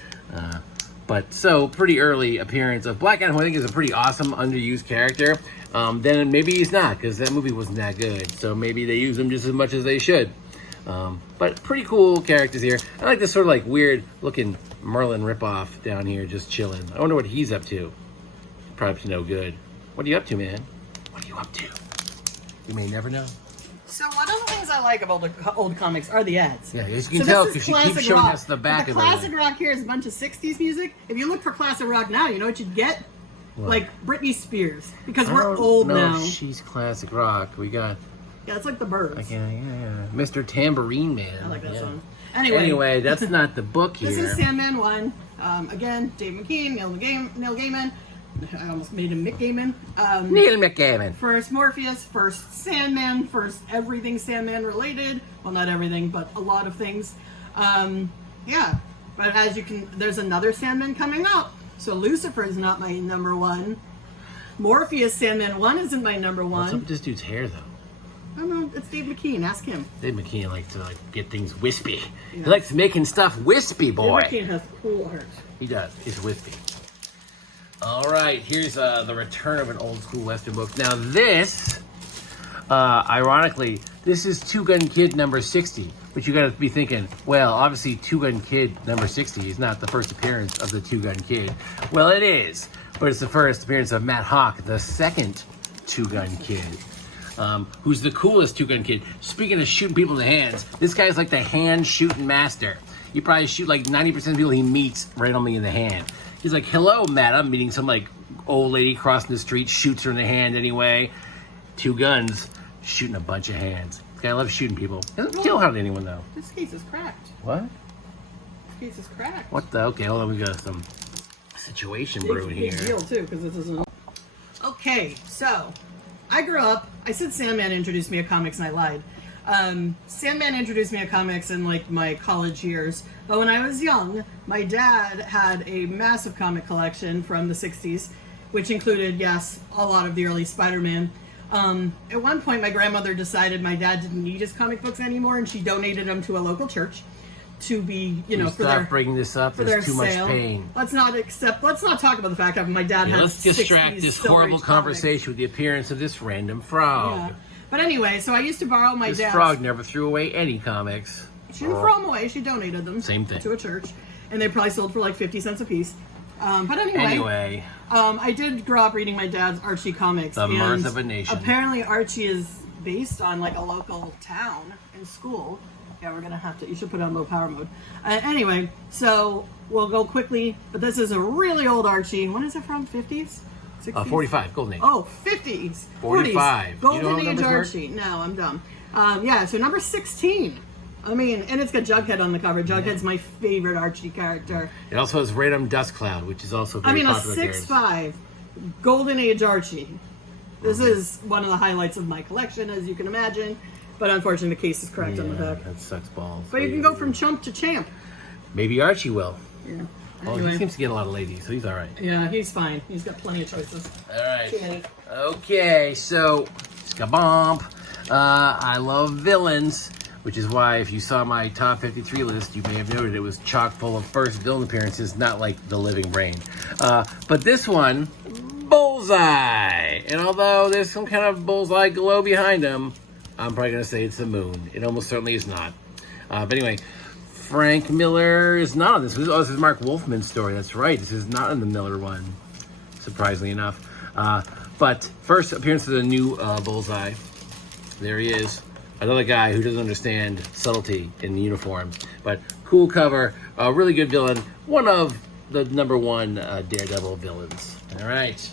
But so pretty early appearance of Black Adam, who I think is a pretty awesome, underused character. Then maybe he's not, because that movie wasn't that good. So maybe they use him just as much as they should. But pretty cool characters here. I like this sort of like weird looking Merlin ripoff down here, just chilling. I wonder what he's up to. Probably up to no good. What are you up to, man? What are you up to? You may never know. So one of the things I like about the old comics are the ads. Yeah, as you can So tell, this because is she keeps classic showing rock. us the But back the of classic it. rock here is a bunch of 60s music. If you look for classic rock now, you know what you'd get? What? Like Britney Spears. Because I we're don't old know now. if she's classic rock. We got, Yeah, it's like the Birds. like, yeah, Mr. Tambourine Man. I like that yeah. song. Anyway, that's not the book here. This is Sandman 1. Again, Dave McKean, Neil Gaiman. I almost made him Mick Gaiman. Neil McGavin. First Morpheus, first Sandman, first everything Sandman related. Well, not everything, but a lot of things. Yeah, but as you can, there's another Sandman coming up. So Lucifer is not my number 1. Morpheus Sandman 1 isn't my number 1. What's up with this dude's hair, though? I don't know. It's Dave McKean. Ask him. Dave McKean likes to get things wispy. Yeah. He likes making stuff wispy, boy. Dave McKean has cool art. He does. He's wispy. All right, here's the return of an old school Western book. Now this, ironically, this is Two Gun Kid number 60. But you got to be thinking, well, obviously Two Gun Kid number 60 is not the first appearance of the Two Gun Kid. Well, it is, but it's the first appearance of Matt Hawk, the second Two Gun Kid. Who's the coolest Two Gun Kid. Speaking of shooting people in the hands, this guy's like the hand shooting master. He probably shoot like 90% of the people he meets randomly in the hand. He's like, hello, Matt. I'm meeting some like old lady crossing the street, shoots her in the hand anyway. Two guns, shooting a bunch of hands. This guy loves shooting people. He doesn't kill hardly anyone though. This case is cracked. What? This case is cracked. What the? Okay, hold on. We got some situation brewing here. Big deal too, because this isn't. Okay, so I grew up. I said Sandman introduced me to comics, and I lied. Sandman introduced me to comics in like my college years, but when I was young, my dad had a massive comic collection from the 60s, which included, yes, a lot of the early Spider-Man. At one point, my grandmother decided my dad didn't need his comic books anymore, and she donated them to a local church to be, Stop bringing this up. There's too much pain. Let's not talk about the fact that my dad had. Let's distract this horrible conversation with the appearance of this random frog. Yeah. But anyway, so I used to borrow my dad's. This frog never threw away any comics. She didn't throw them away. She donated them. Same thing. To a church, and they probably sold for like 50 cents a piece. But anyway, I did grow up reading my dad's Archie comics. The Mirth of a Nation. Apparently, Archie is based on like a local town and school. Yeah, we're gonna have to. You should put it on low power mode. Anyway, so we'll go quickly. But this is a really old Archie. When is it from? 50s? 60s? 45, Golden Age. Oh, 50s. 45. 40s. Golden Age Archie. No, I'm dumb. So number 16. I mean, and it's got Jughead on the cover. Jughead's my favorite Archie character. It also has Random Dust Cloud, which is also very popular. A 6'5", Golden Age Archie. This is one of the highlights of my collection, as you can imagine. But unfortunately, the case is cracked on the back. That sucks balls. But you can go from chump to champ. Maybe Archie will. Yeah. Well, Anyway. he seems to get a lot of ladies, so he's all right. Yeah, he's fine. He's got plenty of choices. All right. Too many. Okay, so skabomp. I love villains, which is why if you saw my top 53 list, you may have noted it was chock full of first villain appearances, not like The Living Brain. But this one, Bullseye. And although there's some kind of bullseye glow behind him, I'm probably going to say it's the moon. It almost certainly is not. But anyway, Frank Miller is not on this. This is Mark Wolfman's story. That's right. This is not in the Miller one, surprisingly enough. But first appearance of the new Bullseye. There he is. Another guy who doesn't understand subtlety in the uniform. But cool cover, a really good villain. One of the number one Daredevil villains. All right.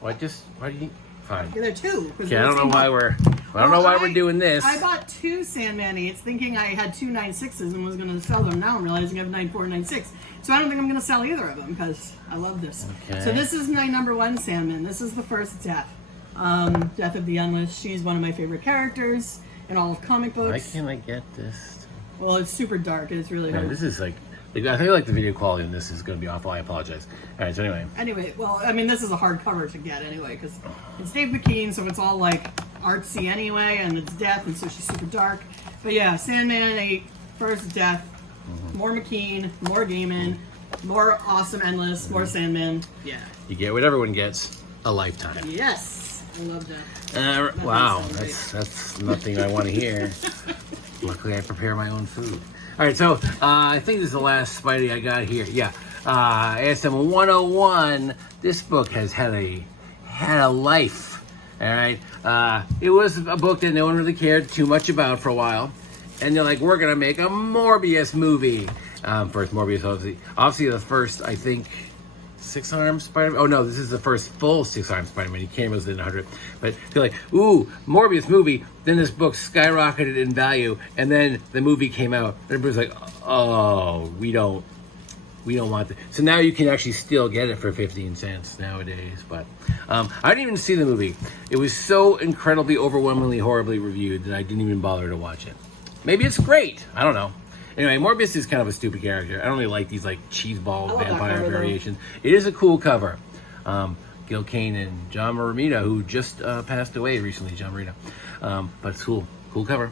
Why do you... Fine. Yeah, there are two. Okay, I don't know why we're doing this. I bought two Sandman 8s thinking I had two 9.6s and was going to sell them. Now I'm realizing I have 9.4 and 9.6. So I don't think I'm going to sell either of them because I love this. Okay. So this is my number one Sandman. This is the first Death. Death of the Endless. She's one of my favorite characters in all of comic books. Why can't I get this? Well, it's super dark. It's really hard. This is like... I feel like the video quality on this is going to be awful. I apologize. All right, so anyway. Anyway, well, I mean, this is a hard cover to get anyway, because it's Dave McKean, so it's all, like, artsy anyway, and it's Death, and so she's super dark. But yeah, Sandman 8, first Death, more McKean, more Gaiman, more Awesome Endless, more Sandman. Yeah. You get what everyone gets, a lifetime. Yes! I love that. Wow, that's nothing I want to hear. Luckily, I prepare my own food. All right, so I think this is the last Spidey I got here. Yeah, ASM 101. This book has had a life. All right, it was a book that no one really cared too much about for a while, and they're like, we're gonna make a Morbius movie. First Morbius, obviously the first, I think, six-arm Spider-Man. Oh no, this is the first full six-arm Spider-Man. He came within 100. But they're like, ooh, Morbius movie. Then this book skyrocketed in value, and then the movie came out. And everybody's like, oh, we don't want that. So now you can actually still get it for 15 cents nowadays. But I didn't even see the movie. It was so incredibly, overwhelmingly, horribly reviewed that I didn't even bother to watch it. Maybe it's great. I don't know. Anyway, Morbius is kind of a stupid character. I don't really like these like cheeseball vampire variations. It is a cool cover. Gil Kane and John Romita, who just passed away recently, John Romita. But it's cool cover.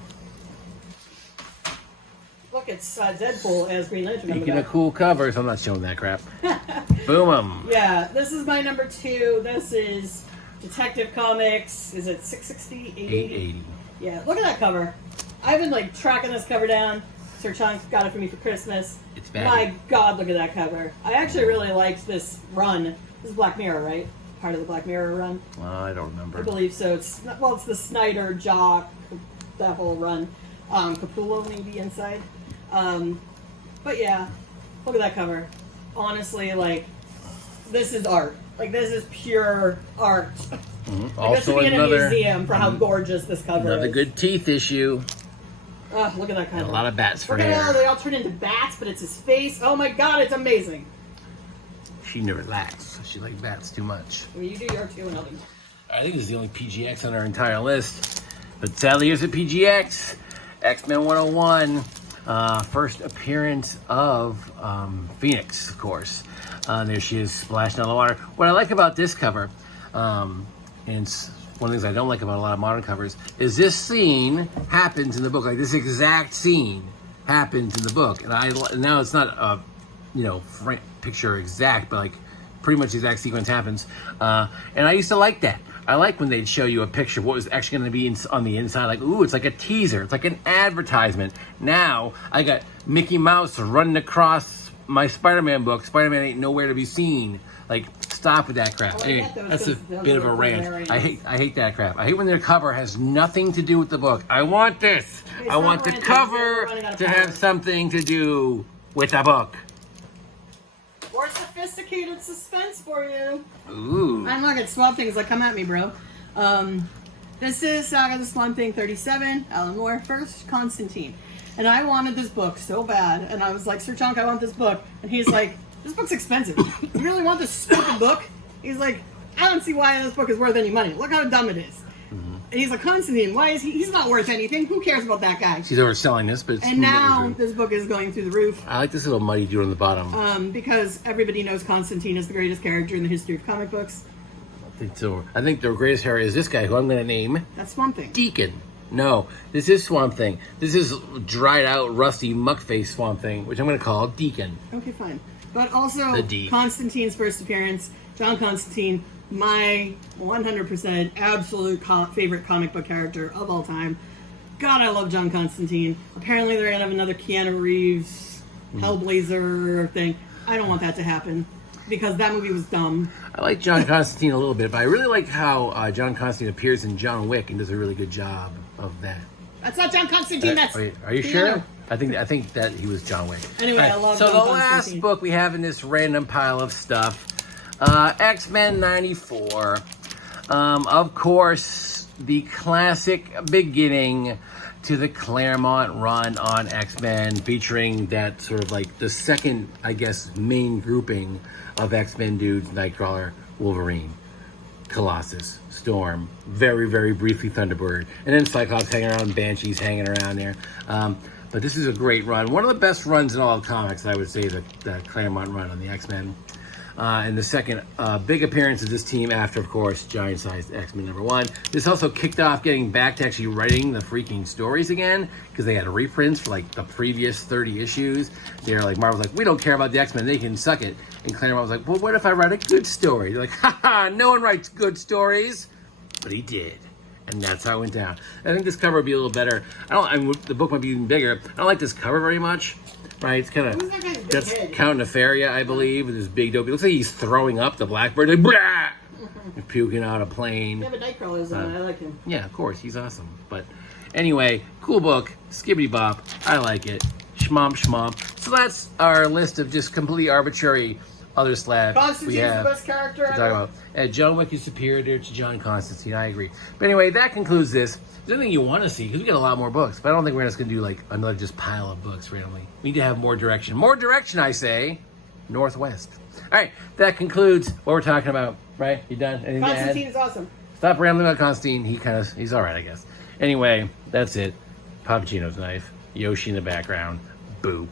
Look, it's Deadpool as Green Lantern. Speaking of cool covers, I'm not showing that crap. Boom 'em. Yeah, this is my number 2. This is Detective Comics. Is it 660? 880. Yeah, look at that cover. I've been like tracking this cover down. Sir Chunk got it for me for Christmas. It's bad. My God, look at that cover. I actually really liked this run. This is Black Mirror, right? Part of the Black Mirror run. I don't remember. I believe so. It's the Snyder, Jock, that whole run. Capullo maybe inside. But yeah, look at that cover. Honestly, like, this is art. Like, this is pure art. Mm-hmm. Like, Also this should be in a another museum for how gorgeous this cover another is. good teeth issue. Look at that cover. And a lot of bats for Look at hair. how they all turn into bats, but it's his face. Oh my God, it's amazing. She never lacks. She likes bats too much. Well, you do your 2 and I'll do. I think this is the only PGX on our entire list. But sadly, here's a PGX. X-Men 101. First appearance of Phoenix, of course. There she is splashing on the water. What I like about this cover, and it's one of the things I don't like about a lot of modern covers, is this scene happens in the book. Like, this exact scene happens in the book. And now it's not a, picture exact, but like pretty much the exact sequence happens. And I used to like that. I like when they'd show you a picture of what was actually going to be on the inside. Like, ooh, it's like a teaser. It's like an advertisement. Now, I got Mickey Mouse running across my Spider-Man book. Spider-Man ain't nowhere to be seen. Like, stop with that crap. Anyway, that's a bit of a rant. I hate that crap. I hate when their cover has nothing to do with the book. I want this. I want the cover to have something to do with the book. More sophisticated suspense for you. Ooh. I'm not at Swamp Things like come at me, bro. This is Saga the Swamp Thing 37, Alan Moore, first Constantine. And I wanted this book so bad. And I was like, Sir Chunk, I want this book. And he's like, this book's expensive. You really want this stupid book? He's like, I don't see why this book is worth any money. Look how dumb it is. And he's like, Constantine, why is he's not worth anything. Who cares about that guy? She's overselling this, but it's... And now this book is going through the roof. I like this little muddy dude on the bottom. Because everybody knows Constantine is the greatest character in the history of comic books. I think so. I think the greatest hero is this guy, who I'm going to name... That's Swamp Thing. Deacon. No, this is Swamp Thing. This is dried out, rusty, muck-faced Swamp Thing, which I'm going to call Deacon. Okay, fine. But also, The D. Constantine's first appearance, John Constantine, my 100% absolute favorite comic book character of all time. God, I love John Constantine. Apparently, they're going to have another Keanu Reeves Hellblazer thing. I don't want that to happen because that movie was dumb. I like John Constantine a little bit, but I really like how John Constantine appears in John Wick and does a really good job of that. That's not John Constantine. That's Wait, are you sure? I think that he was John Wick. Anyway, I love So John the last Constantine. book we have in this random pile of stuff, X-Men 94. Of course, the classic beginning to the Claremont run on X-Men, featuring that sort of like the second, I guess, main grouping of X-Men dudes: Nightcrawler, Wolverine, Colossus, Storm, very, very briefly Thunderbird, and then Cyclops hanging around, Banshees hanging around there. But this is a great run. One of the best runs in all of comics, I would say, the Claremont run on the X-Men. And the second big appearance of this team after, of course, giant-sized X-Men #1. This also kicked off getting back to actually writing the freaking stories again, because they had reprints for like the previous 30 issues. They're like, Marvel's like, we don't care about the X-Men, they can suck it. And Claremont was like, well, what if I write a good story? They're like, haha, no one writes good stories. But he did. And that's how it went down. I think this cover would be a little better. The book might be even bigger. I don't like this cover very much. Right, it's kind Who's that guy's big of, that's head? Count Nefaria, I believe, with his big dope. It looks like he's throwing up the Blackbird, like, brah! And puking out a plane. Yeah, but Nightcrawler's on it. I like him. Yeah, of course, he's awesome. But anyway, cool book, skibbity bop, I like it. Schmomp schmomp. So that's our list of just completely arbitrary other slabs Constantine's we have the best character to talk ever. about. John Wick is superior to John Constantine, I agree. But anyway, that concludes this. Is there anything you want to see? Because we got a lot more books, but I don't think we're just going to do like another just pile of books randomly. We need to have more direction. More direction, I say. Northwest. All right, that concludes what we're talking about, right? You done? Anything to add? Constantine is awesome. Stop rambling about Constantine. He's all right, I guess. Anyway, that's it. Papagino's knife. Yoshi in the background. Boop.